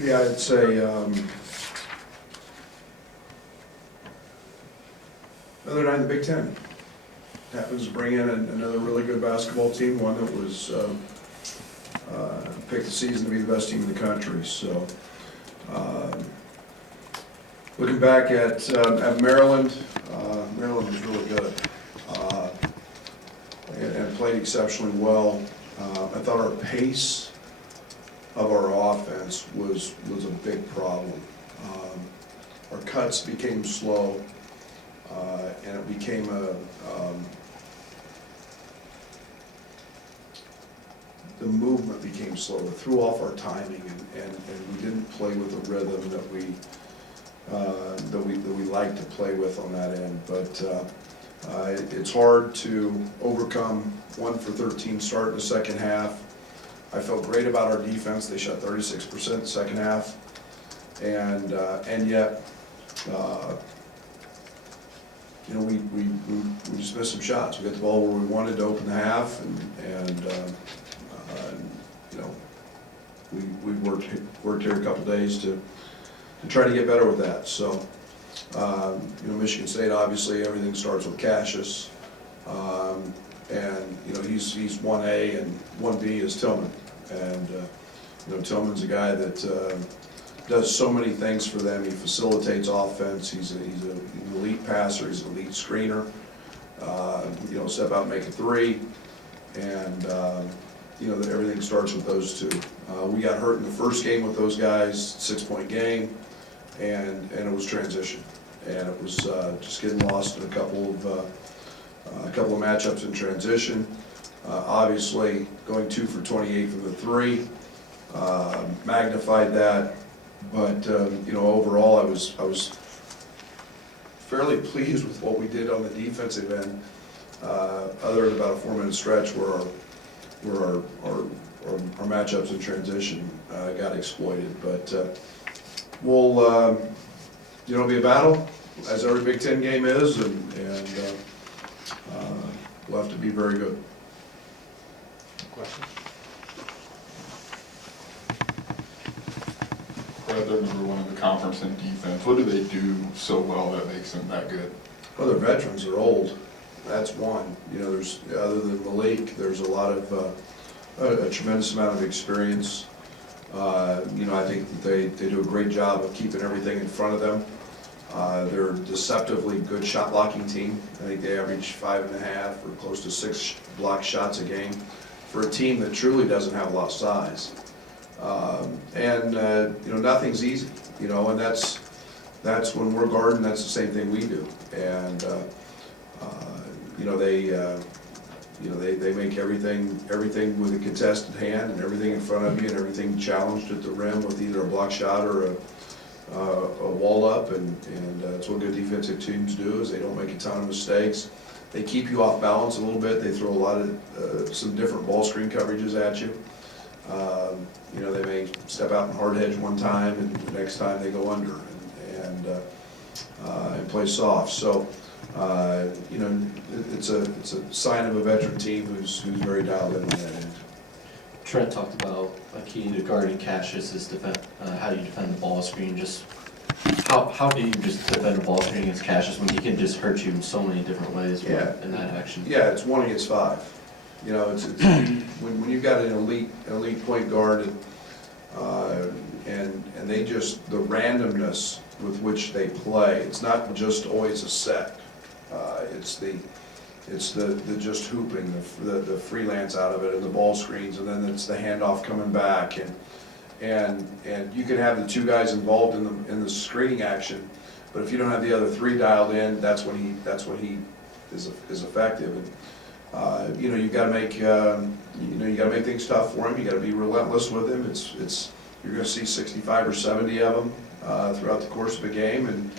Yeah, I'd say, another night in the Big Ten. Happens to bring in another really good basketball team, one that was picked the season to be the best team in the country. So, looking back at Maryland, Maryland was really good and played exceptionally well. I thought our pace of our offense was a big problem. Our cuts became slow, and it became the movement became slow. It threw off our timing, and we didn't play with the rhythm that we like to play with on that end. But it's hard to overcome 1 for 13 start in the second half. I felt great about our defense. They shot 36% the second half, and yet, you know, we just missed some shots. We got the ball where we wanted to open the half, and you know, we worked here a couple days to try to get better with that. So, you know, Michigan State, obviously everything starts with Cassius, and you know, he's 1A and 1B is Tillman, and you know, Tillman's a guy that does so many things for them. He facilitates offense. He's an elite passer. He's an elite screener. You know, step out and make a three, and you know, everything starts with those two. We got hurt in the first game with those guys, 6-point game, and it was transition, and it was just getting lost in a couple of matchups in transition. Obviously, going 2 for 28 from the three magnified that, but you know, overall, I was fairly pleased with what we did on the defensive end, other than about a 4-minute stretch where our matchups in transition got exploited. But we'll, you know, it'll be a battle, as every Big Ten game is, and we'll have to be very good. Question? Brad, they're number 1 in the conference in defense. What do they do so well that makes them that good? Well, their veterans are old. That's one. You know, there's, other than Malik, there's a lot of a tremendous amount of experience. You know, I think that they do a great job of keeping everything in front of them. They're a deceptively good shot blocking team. I think they average 5.5 or close to 6 block shots a game for a team that truly doesn't have a lot of size. You know, nothing's easy. You know, and that's when we're guarding. That's the same thing we do. And you know, they make everything with a contested hand and everything in front of you and everything challenged at the rim with either a block shot or a wall up, and that's what good defensive teams do, is they don't make a ton of mistakes. They keep you off balance a little bit. They throw a lot of some different ball screen coverages at you. You know, they may step out and hard hedge one time, and the next time they go under and play soft. So you know, it's a sign of a veteran team who's very dialed in on that end. Trent talked about a key to guarding Cassius is how you defend the ball screen. Just how do you just defend a ball screen against Cassius when he can just hurt you in so many different ways in that action? Yeah, it's 1 against 5. You know, it's when you've got an elite point guard, and they just, the randomness with which they play. It's not just always a set. It's the just hooping, the freelance out of it, and the ball screens, and then it's the handoff coming back, and you can have the 2 guys involved in the screening action, but if you don't have the other 3 dialed in, that's when he is effective. And you know, you got to make you got to make things tough for him. You got to be relentless with him. You're going to see 65 or 70 of them throughout the course of a game, and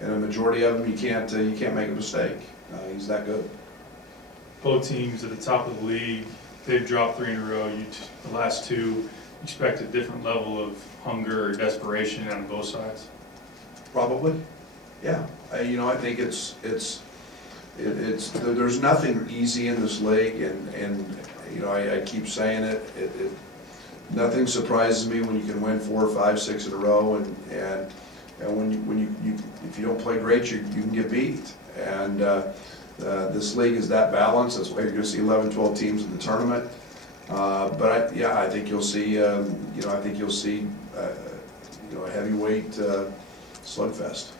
a majority of them you can't make a mistake. He's that good. Both teams at the top of the league, they've dropped 3 in a row. The last 2 expect a different level of hunger or desperation on both sides. Probably, yeah. You know, I think it's there's nothing easy in this league, and you know, I keep saying it. nothing surprises me when you can win 4, 5, 6 in a row, and when you if you don't play great, you can get beat. And this league is that balanced. That's why you're going to see 11, 12 teams in the tournament. But I think you'll see, I think you'll see, a heavyweight slugfest.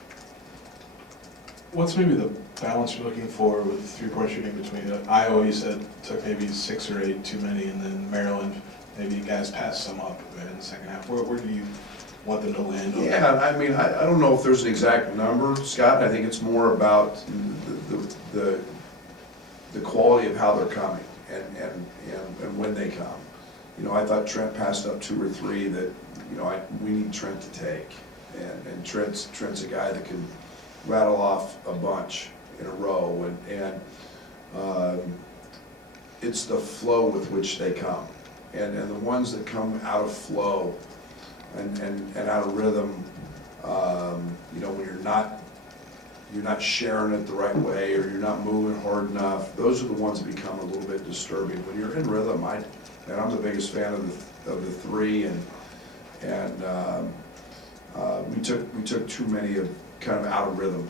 What's maybe the balance you're looking for with three-point shooting between Iowa, you said, took maybe 6 or 8 too many, and then Maryland, maybe you guys passed some up in the second half. Where do you want them to land on? Yeah, I mean, I don't know if there's an exact number, Scott. I think it's more about the quality of how they're coming and when they come. I thought Trent passed up 2 or 3 that, we need Trent to take. And Trent's a guy that can rattle off a bunch in a row, and it's the flow with which they come. And the ones that come out of flow and out of rhythm, when you're not sharing it the right way, or you're not moving hard enough, those are the ones that become a little bit disturbing. When you're in rhythm, I'm the biggest fan of the 3, and we took too many of kind of out of rhythm,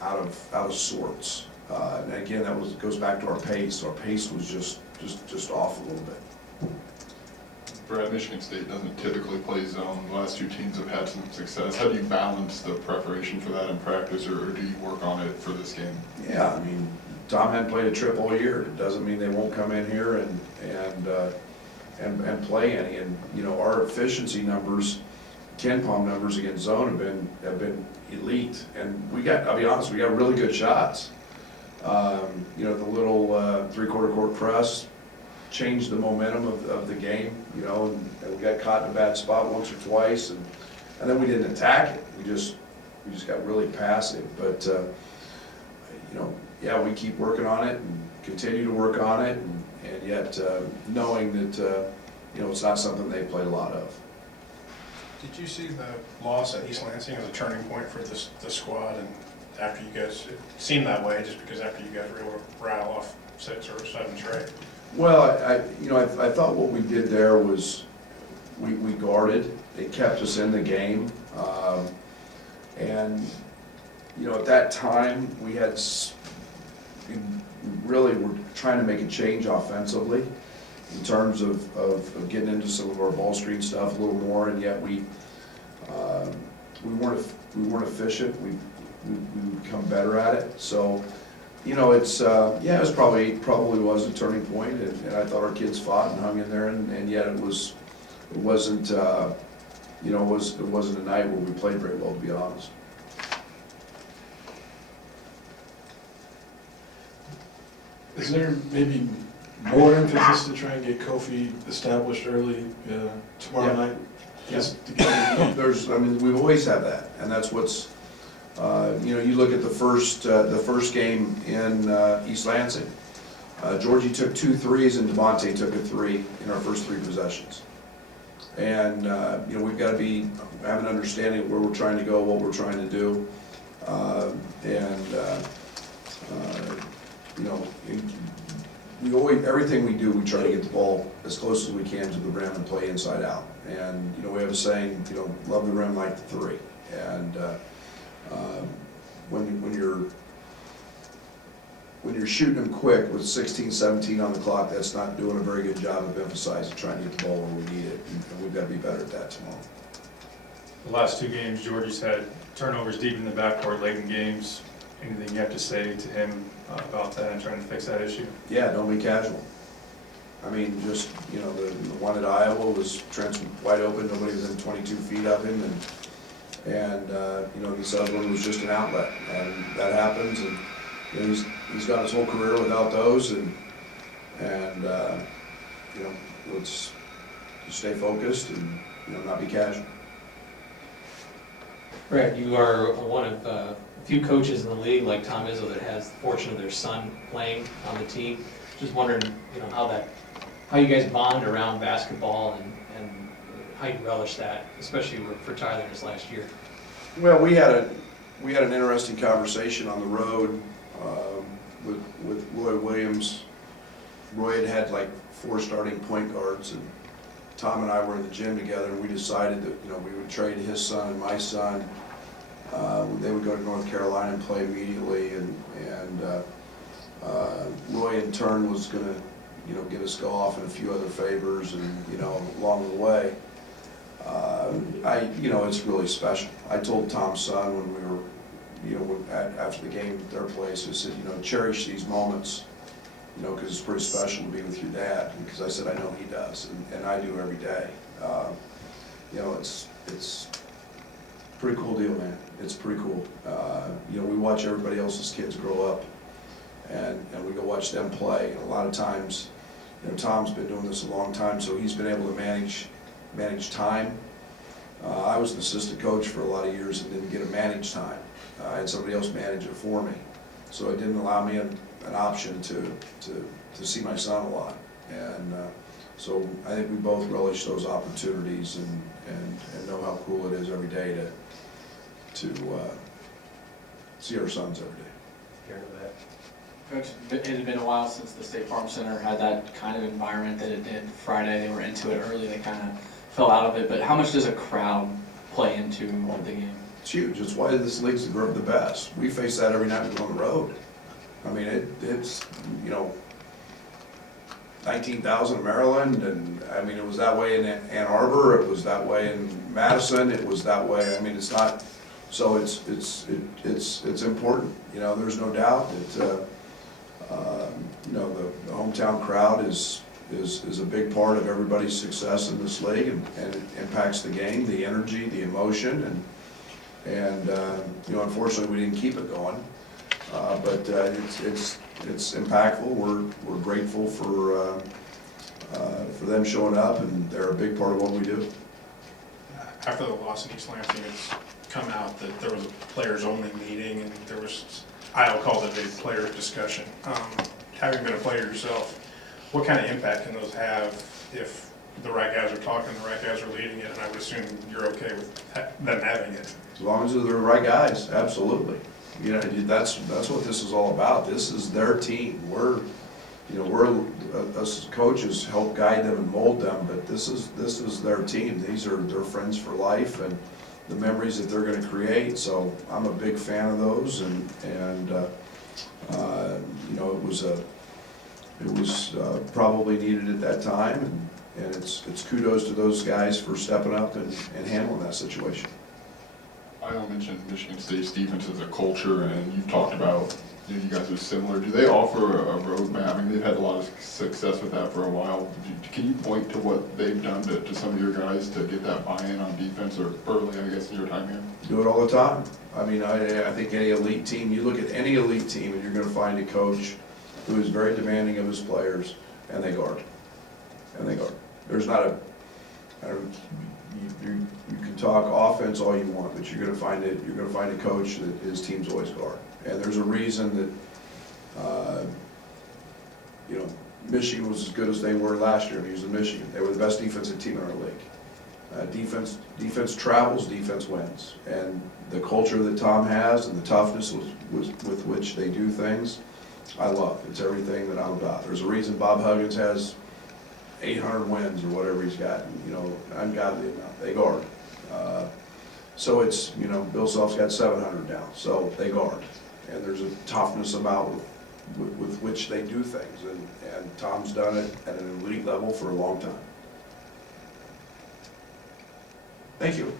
out of sorts. And again, goes back to our pace. Our pace was just off a little bit. Brad, Michigan State doesn't typically play zone. The last 2 teams have had some success. How do you balance the preparation for that in practice, or do you work on it for this game? Yeah, I mean, Tom hadn't played a trip all year. It doesn't mean they won't come in here and play any. And our efficiency numbers, KenPom numbers against zone have been elite. And I'll be honest, we got really good shots. The little 3/4 court press changed the momentum of the game, and we got caught in a bad spot once or twice, and then we didn't attack it. We just got really passive. But we keep working on it and continue to work on it, and yet knowing that it's not something they played a lot of. Did you see the loss at East Lansing as a turning point for the squad? And after you guys, it seemed that way, just because after you guys were able to rattle off 6 or 7 straight. Well, I thought what we did there was we guarded. It kept us in the game, and at that time we really were trying to make a change offensively in terms of getting into some of our ball screen stuff a little more, and yet we weren't efficient. We become better at it. So. It was probably was a turning point, and I thought our kids fought and hung in there, and yet it wasn't a night where we played very well, to be honest. Is there maybe more emphasis to try and get Kofi established early tomorrow night? Just to get we've always had that, and that's what's. You look at the first game in East Lansing. Georgie took 2 threes and DeMonte took a 3 in our first 3 possessions. And we've got to have an understanding of where we're trying to go, what we're trying to do, everything we do, we try to get the ball as close as we can to the rim and play inside out. And we have a saying, love the rim like the 3. And when you're shooting them quick with 16, 17 on the clock, that's not doing a very good job of emphasizing trying to get the ball where we need it, and we've got to be better at that tomorrow. The last 2 games, Georgie's had turnovers deep in the backcourt late in games. Anything you have to say to him about that and trying to fix that issue? Yeah, don't be casual. I mean, just, the one at Iowa was Trent's wide open, nobody was in 22 feet of him, and this other one was just an outlet, and that happens, and he's got his whole career without those, and let's just stay focused and not be casual. Brad, you are one of a few coaches in the league, like Tom Izzo, that has the fortune of their son playing on the team. Just wondering, how you guys bond around basketball and how you relish that, especially for Tyler in his last year. Well, we had an interesting conversation on the road with Roy Williams. Roy had like 4 starting point guards, Tom and I were in the gym together, and we decided that, you know, we would trade his son and my son. They would go to North Carolina and play immediately, and Roy in turn was gonna, you know, get us go off in a few other favors, and, you know, along the way, you know, it's really special. I told Tom's son when we were, you know, after the game at their place, I said, you know, cherish these moments, you know, because it's pretty special to be with your dad, because I said I know he does, and I do every day. You know, it's a pretty cool deal, man. It's pretty cool. You know, we watch everybody else's kids grow up, and we go watch them play, and a lot of times, you know, Tom's been doing this a long time, so he's been able to manage time. I was an assistant coach for a lot of years and didn't get to manage time. I had somebody else manage it for me, so it didn't allow me an option to see my son a lot. And so I think we both relish those opportunities and know how cool it is every day to see our sons every day. Coach, it had been a while since the State Farm Center had that kind of environment that it did Friday. They were into it early, they kind of fell out of it, but how much does a crowd play into the game? It's huge. It's why this league's the best. We face that every night we go on the road. I mean, it's, you know, 19,000 in Maryland, and I mean, it was that way in Ann Arbor, it was that way in Madison, it was that way. I mean, it's not, so it's important. You know, there's no doubt that, you know, the hometown crowd is a big part of everybody's success in this league, and it impacts the game, the energy, the emotion, and you know, unfortunately, we didn't keep it going. But it's impactful. We're grateful for them showing up, and they're a big part of what we do. After the loss in East Lansing, it's come out that there was a players-only meeting, and there was, I'll call it a players' discussion. Having been a player yourself, what kind of impact can those have if the right guys are talking, the right guys are leading it, and I would assume you're okay with them having it? As long as they're the right guys, absolutely. You know, that's what this is all about. This is their team. We're us coaches help guide them and mold them, but this is their team. These are their friends for life, and the memories that they're going to create. So I'm a big fan of those, and you know, it was probably needed at that time, and it's kudos to those guys for stepping up and handling that situation. I mentioned Michigan State's defense as a culture, and you've talked about, you know, you guys are similar. Do they offer a roadmap? I mean, they've had a lot of success with that for a while. Can you point to what they've done to some of your guys to get that buy-in on defense, or early, I guess, in your time here? Do it all the time. I mean, I think any elite team, you look at any elite team, and you're going to find a coach who is very demanding of his players, and they guard. There's not a, you can talk offense all you want, but you're going to find a coach that his teams always guard. And there's a reason that, you know, Michigan was as good as they were last year. He was in Michigan. They were the best defensive team in our league. Defense travels, defense wins. And the culture that Tom has and the toughness with which they do things, I love. It's everything that I'm about. There's a reason Bob Huggins has 800 wins or whatever he's got, you know, ungodly amount. They guard. So it's, you know, Bill Self's got 700 now, so they guard. And there's a toughness about with which they do things, and Tom's done it at an elite level for a long time. Thank you.